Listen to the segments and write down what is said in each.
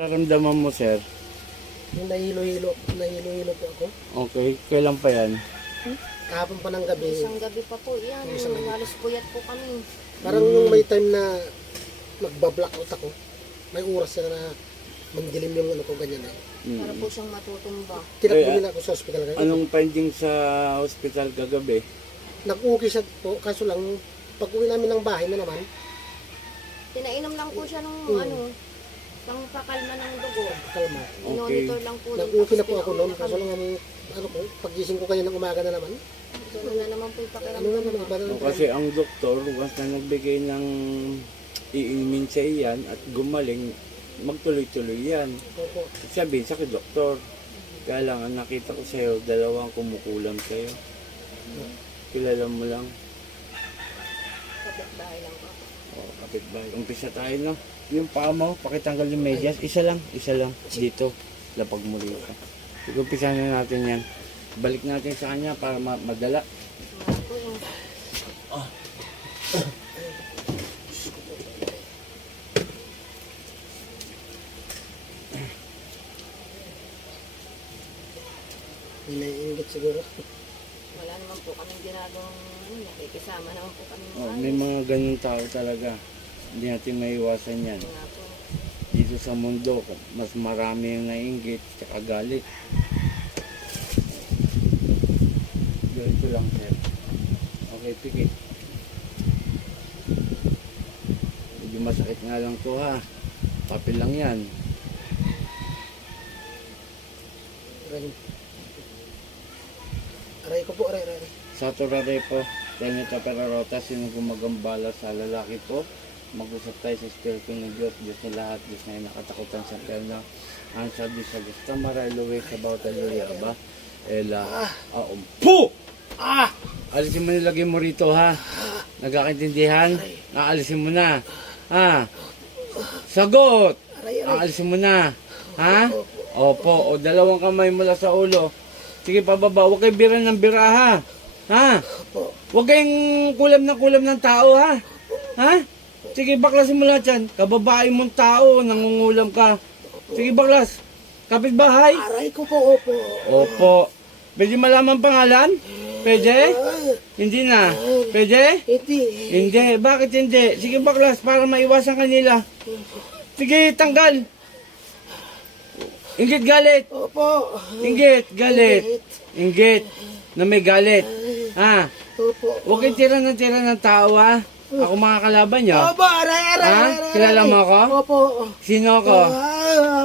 Nararamdaman mo, sir? Yung nahilo-hilo po ako. Okay, kailan pa yan? Kahapon pa ng gabi. Isang gabi pa po yan. Isang gabi. Halos puyat po kami. Parang yung may time na magba-blackout ako. May oras na mandilim yung ano ko, ganyan eh. Para po siyang matutumba. Tinakbo nila ako sa hospital ngayon. Anong finding sa hospital kagabi? Nag-okay siya po, kaso lang, pag uwi namin ng bahay na naman, Pinainom lang po siya nung pang pakalma ng dugo. kalma. Monitor lang po. Nag-okay na po ako noon, kaso lang ang ano ko, pagising ko kanya ng umaga na naman, Ano na naman po yung ano na naman, iba na O, naman. kasi ang doktor, once na nagbigay ng iinumin sa iyan at gumaling, magtuloy-tuloy yan. Opo. Sabihin sa doktor, kaya lang ang nakita ko sa'yo, dalawang kumukulam sa'yo. Kilala mo lang. Kapit-bahay lang po. O, kapitbahay. Umpisa tayo, no? Yung paa mo, pakitanggal yung medyas. Isa lang. Dito. Lapag mo rito. Sige, umpisa na natin yan. Balik natin sa kanya para madala. Mga po yung May naiingit siguro. wala naman po kaming ginagawang nakikisama naman po kami. O, may mga ganun tao talaga. Hindi natin maiwasan yan. Nga po. Dito sa mundo, mas marami yung naiinggit at galit. Ganito lang, sir. Okay, pikit. Medyo masakit nga lang to, ha. Papel lang yan. Aray ko po, aray. Sa turare po, Planeta Perarota, sino gumagambala sa lalaki po? Mag-usap tayo sa Espiritu ng Diyos, Diyos na lahat, Diyos na nakatakutan sa perna. Ang sabi sa Diyos, Tamara, Elohe, Sabaw, Taluya, Aba, Ela, Pu! Alisin mo nilagay mo rito, ha? Nagkakaintindihan? Naalisin mo na. Ha? Sagot! Aalisin mo na. Ha? Opo, o dalawang kamay mula sa ulo. Sige, pababa. Huwag kayo bira ng bira, ha? Ha? Huwag kayong kulam ng tao, ha? Ha? Sige, baklasin mo lahat yan. Kababae mong tao, nangungulam ka. Sige, baklas. Kapitbahay? Aray ko po, opo. Opo. Pwede malaman pangalan? Pwede? Hindi na. Pwede? Hindi. Hindi. Bakit hindi? Sige, baklas, para maiwasan kanila. Sige, tanggal. Inggit galit. Opo. Inggit galit. Inggit na may galit. Ha? Opo. Huwag kayong tira ng tao, ha? Ako mga kalaban nyo. Opo, aray. Ha? Kilala mo ako? Opo. Sino ako?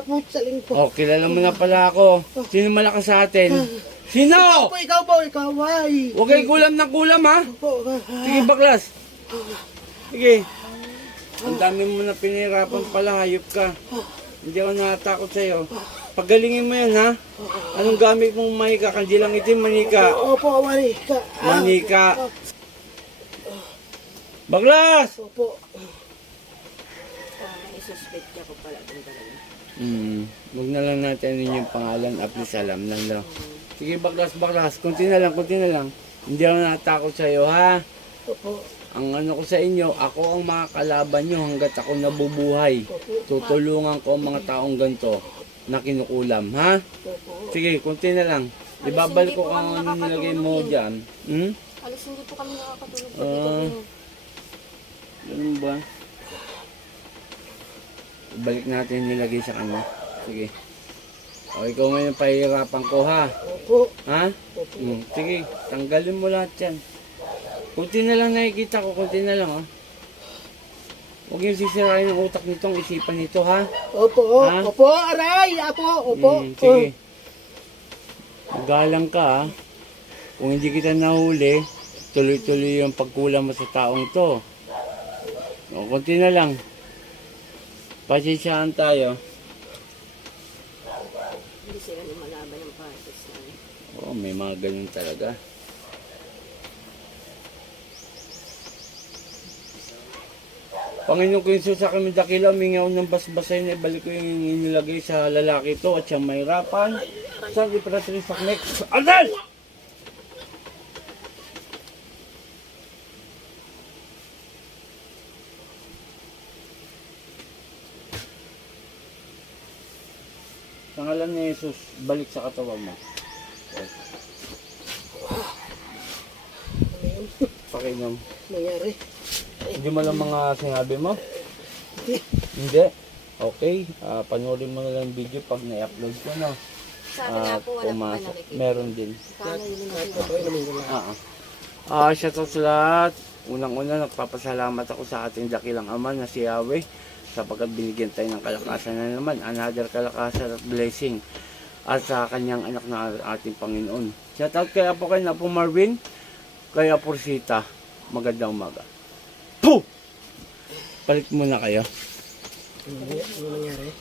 Putsaling po. Oh, kilala mo na pala ako. Sino malakas sa atin? Sino? Opo, ikaw po, ikaw ay. Huwag kayong kulam ng kulam, ha? Opo. Sige, baklas. Sige. Ang dami mo na pinirapan pala, hayop ka. Hindi ako natatakot sa'yo. Pagalingin mo yan, ha? Anong gamit mong manika? Kandilang itim, manika. Opo, manika. Manika. Baklas! Opo. Isuspect niya ko pala itong talaga. Huwag na lang natin yung pangalan, aplis alam lang daw. Sige, baklas. Kunti na lang. Hindi ako natatakot sa'yo, ha? Opo. Ang ano ko sa inyo, ako ang makakalaban nyo hanggat ako nabubuhay. Tutulungan ko ang mga taong ganito na kinukulam, ha? Sige, kunti na lang. Ibabalik ko kung ano nilagay mo dyan. Alis hindi po kami nakakatulog po Ah. dito. Ganun ba? Ibalik natin nilagay sa kanya. Sige. O, ikaw ngayon pahihirapan ko, ha? Opo. Ha? Sige, tanggalin mo lahat yan. Kunti na lang nakikita ko, kunti na lang, ha? Huwag yung sisirain ng utak nitong isipan nito, ha? Opo. Ha? Opo, aray. Opo. Opo. Sige. Magalang ka, ha? Kung hindi kita nahuli, tuloy-tuloy yung pagkulang mo sa taong to. O, kunti na lang. Pasensyahan tayo. Hindi sila lumalaban ng parties na. Oo, may mga ganun talaga. Panginoon ko yung sa kami dakila, mingaw ng basbasay na ibalik ko yung inilagay sa lalaki to at siyang mahirapan. Saan di para sa next? Adal! Sa ngalan ni Jesus, balik sa katawan mo. Ano yun? Pakinom. Nangyari? Hindi mo lang mga sinabi mo? Hindi? Okay. Panoorin mo na lang yung video pag na-upload ko, no? Sabi nga po, wala pa Pumasok. nakikita. Meron din. Paano yun Kahit yung pa ba naman wala. Shoutout sa lahat. Unang-una, nagpapasalamat ako sa ating dakilang ama na si Yahweh sapagkat binigyan tayo ng kalakasan na naman. Another kalakasan at blessing at sa kanyang anak na ating Panginoon. Shoutout kay Apo kay Apo Marvin, kay Apo Rosita. Magandang umaga. Puh! Palit muna kayo. Ano nangyari?